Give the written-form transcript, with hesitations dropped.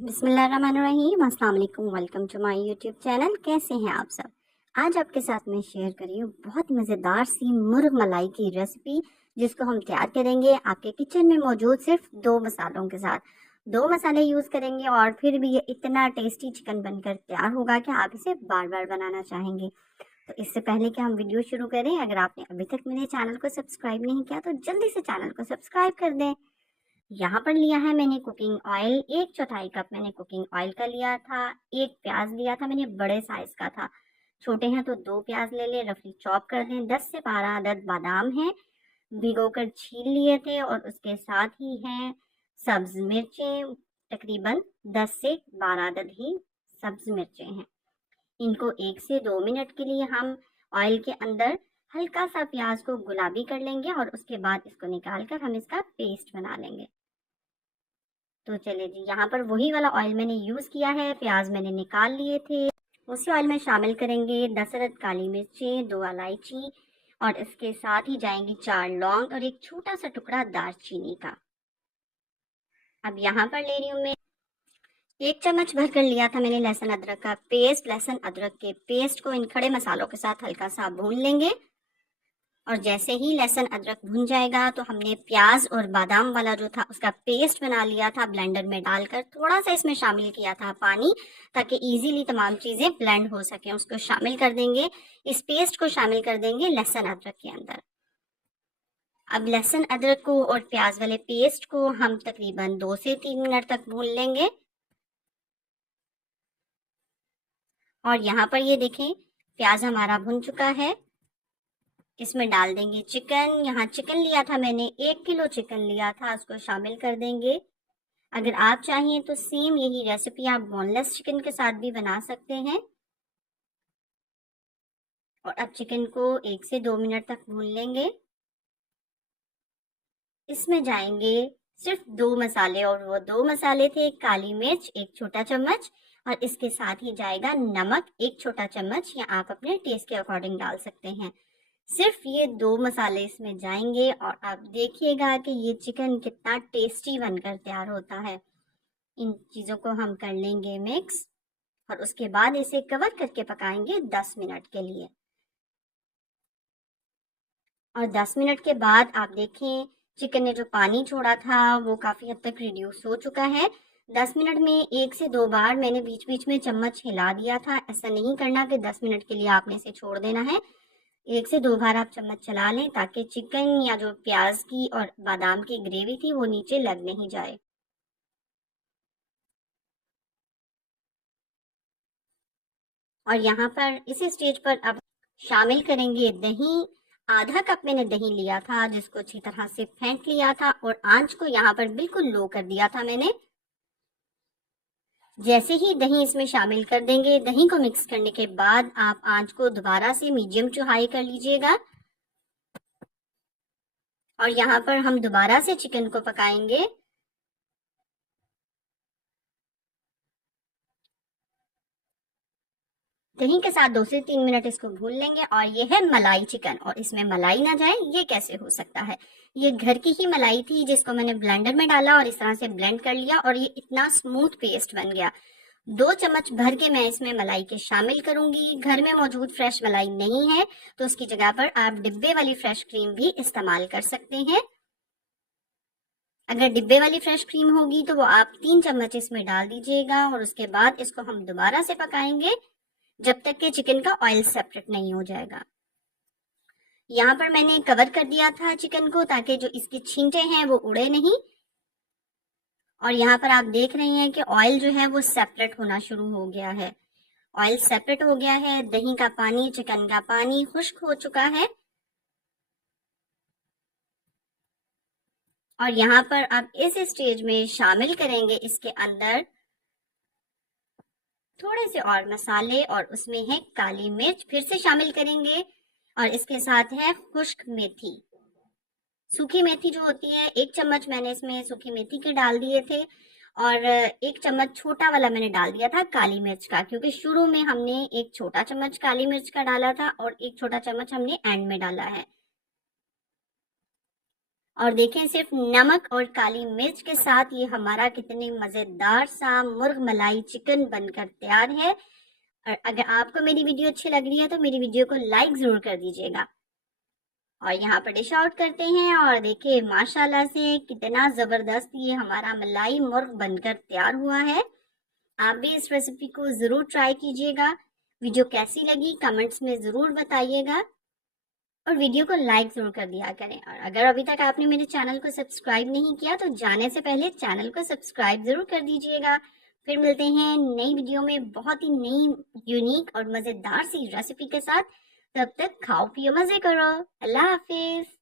बिस्मिल्लाहिर्रहमानिर्रहीम, अस्सलाम वालेकुम। Welcome to my YouTube channel. कैसे हैं आप सब? आज आपके साथ मैं शेयर कर रही हूँ बहुत मज़ेदार सी मुर्ग मलाई की रेसिपी, जिसको हम तैयार करेंगे आपके किचन में मौजूद सिर्फ 2 मसालों के साथ। 2 मसाले यूज़ करेंगे और फिर भी ये इतना टेस्टी चिकन बनकर तैयार होगा कि आप इसे बार बार बनाना चाहेंगे। तो इससे पहले कि हम वीडियो शुरू करें, अगर आपने अभी तक मेरे चैनल को सब्सक्राइब नहीं किया तो जल्दी से चैनल को सब्सक्राइब कर दें। यहाँ पर लिया है मैंने कुकिंग ऑयल, 1/4 कप मैंने कुकिंग ऑयल का लिया था। एक प्याज लिया था मैंने, बड़े साइज का था। छोटे हैं तो 2 प्याज ले लें, रफली चॉप कर दें। 10 से 12 अदद बादाम हैं, भिगोकर छील लिए थे। और उसके साथ ही हैं सब्ज मिर्चें, तकरीबन 10 से 12 अदद ही सब्ज मिर्चें हैं। इनको 1 से 2 मिनट के लिए हम ऑयल के अंदर हल्का सा प्याज को गुलाबी कर लेंगे और उसके बाद इसको निकाल कर हम इसका पेस्ट बना लेंगे। तो चलिए जी, यहाँ पर वही वाला ऑयल मैंने यूज़ किया है। प्याज मैंने निकाल लिए थे। उसी ऑयल में शामिल करेंगे 10 अदद काली मिर्चें, 2 इलायची और इसके साथ ही जाएंगी 4 लौंग और एक छोटा सा टुकड़ा दालचीनी का। अब यहाँ पर ले रही हूँ मैं 1 चम्मच भर कर लिया था मैंने लहसुन अदरक का पेस्ट। लहसुन अदरक के पेस्ट को इन खड़े मसालों के साथ हल्का सा भून लेंगे। और जैसे ही लहसुन अदरक भुन जाएगा तो हमने प्याज और बादाम वाला जो था उसका पेस्ट बना लिया था, ब्लेंडर में डालकर थोड़ा सा इसमें शामिल किया था पानी, ताकि इजीली तमाम चीज़ें ब्लेंड हो सकें। उसको शामिल कर देंगे, इस पेस्ट को शामिल कर देंगे लहसुन अदरक के अंदर। अब लहसुन अदरक को और प्याज वाले पेस्ट को हम तकरीबन 2 से 3 मिनट तक भून लेंगे। और यहाँ पर ये देखें, प्याज हमारा भुन चुका है। इसमें डाल देंगे चिकन। यहाँ चिकन लिया था मैंने, 1 किलो चिकन लिया था, उसको शामिल कर देंगे। अगर आप चाहिए तो सेम यही रेसिपी आप बोनलेस चिकन के साथ भी बना सकते हैं। और अब चिकन को 1 से 2 मिनट तक भून लेंगे। इसमें जाएंगे सिर्फ 2 मसाले, और वो 2 मसाले थे काली मिर्च 1 छोटा चम्मच, और इसके साथ ही जाएगा नमक 1 छोटा चम्मच, या आप अपने टेस्ट के अकॉर्डिंग डाल सकते हैं। सिर्फ ये 2 मसाले इसमें जाएंगे और आप देखिएगा कि ये चिकन कितना टेस्टी बनकर तैयार होता है। इन चीज़ों को हम कर लेंगे मिक्स और उसके बाद इसे कवर करके पकाएंगे 10 मिनट के लिए। और 10 मिनट के बाद आप देखें चिकन ने जो पानी छोड़ा था वो काफ़ी हद तक रिड्यूस हो चुका है। 10 मिनट में 1 से 2 बार मैंने बीच बीच में चम्मच हिला दिया था। ऐसा नहीं करना कि 10 मिनट के लिए आपने इसे छोड़ देना है। 1 से 2 बार आप चम्मच चला लें, ताकि चिकन या जो प्याज की और बादाम की ग्रेवी थी वो नीचे लग नहीं जाए। और यहाँ पर इस स्टेज पर अब शामिल करेंगे दही। आधा कप मैंने दही लिया था, जिसको अच्छी तरह से फेंट लिया था और आंच को यहाँ पर बिल्कुल लो कर दिया था मैंने। जैसे ही दही इसमें शामिल कर देंगे, दही को मिक्स करने के बाद आप आंच को दोबारा से मीडियम टू हाई कर लीजिएगा। और यहाँ पर हम दोबारा से चिकन को पकाएंगे। दही के साथ 2 से 3 मिनट इसको भून लेंगे। और ये है मलाई चिकन, और इसमें मलाई ना जाए ये कैसे हो सकता है? ये घर की ही मलाई थी, जिसको मैंने ब्लेंडर में डाला और इस तरह से ब्लेंड कर लिया और ये इतना स्मूथ पेस्ट बन गया। 2 चम्मच भर के मैं इसमें मलाई के शामिल करूंगी। घर में मौजूद फ्रेश मलाई नहीं है तो उसकी जगह पर आप डिब्बे वाली फ्रेश क्रीम भी इस्तेमाल कर सकते हैं। अगर डिब्बे वाली फ्रेश क्रीम होगी तो वो आप 3 चम्मच इसमें डाल दीजिएगा और उसके बाद इसको हम दोबारा से पकाएंगे जब तक कि चिकन का ऑयल सेपरेट नहीं हो जाएगा। यहाँ पर मैंने कवर कर दिया था चिकन को, ताकि जो इसके छींटे हैं वो उड़े नहीं। और यहाँ पर आप देख रहे हैं कि ऑयल जो है वो सेपरेट होना शुरू हो गया है। ऑयल सेपरेट हो गया है, दही का पानी, चिकन का पानी खुश्क हो चुका है। और यहाँ पर आप इस स्टेज में शामिल करेंगे इसके अंदर थोड़े से और मसाले, और उसमें है काली मिर्च फिर से शामिल करेंगे, और इसके साथ है खुश्क मेथी। सूखी मेथी जो होती है, 1 चम्मच मैंने इसमें सूखी मेथी के डाल दिए थे, और 1 चम्मच छोटा वाला मैंने डाल दिया था काली मिर्च का, क्योंकि शुरू में हमने 1 छोटा चम्मच काली मिर्च का डाला था और 1 छोटा चम्मच हमने एंड में डाला है। और देखें सिर्फ नमक और काली मिर्च के साथ ये हमारा कितने मज़ेदार सा मुर्ग मलाई चिकन बनकर तैयार है। और अगर आपको मेरी वीडियो अच्छी लग रही है तो मेरी वीडियो को लाइक ज़रूर कर दीजिएगा। और यहाँ पर डिश आउट करते हैं और देखिए माशाल्लाह से कितना ज़बरदस्त ये हमारा मलाई मुर्ग बनकर तैयार हुआ है। आप भी इस रेसिपी को ज़रूर ट्राई कीजिएगा। वीडियो कैसी लगी कमेंट्स में ज़रूर बताइएगा और वीडियो को लाइक ज़रूर कर दिया करें। और अगर अभी तक आपने मेरे चैनल को सब्सक्राइब नहीं किया तो जाने से पहले चैनल को सब्सक्राइब ज़रूर कर दीजिएगा। फिर मिलते हैं नई वीडियो में बहुत ही नई यूनिक और मज़ेदार सी रेसिपी के साथ। तब तक खाओ पियो मज़े करो। अल्लाह हाफिज़।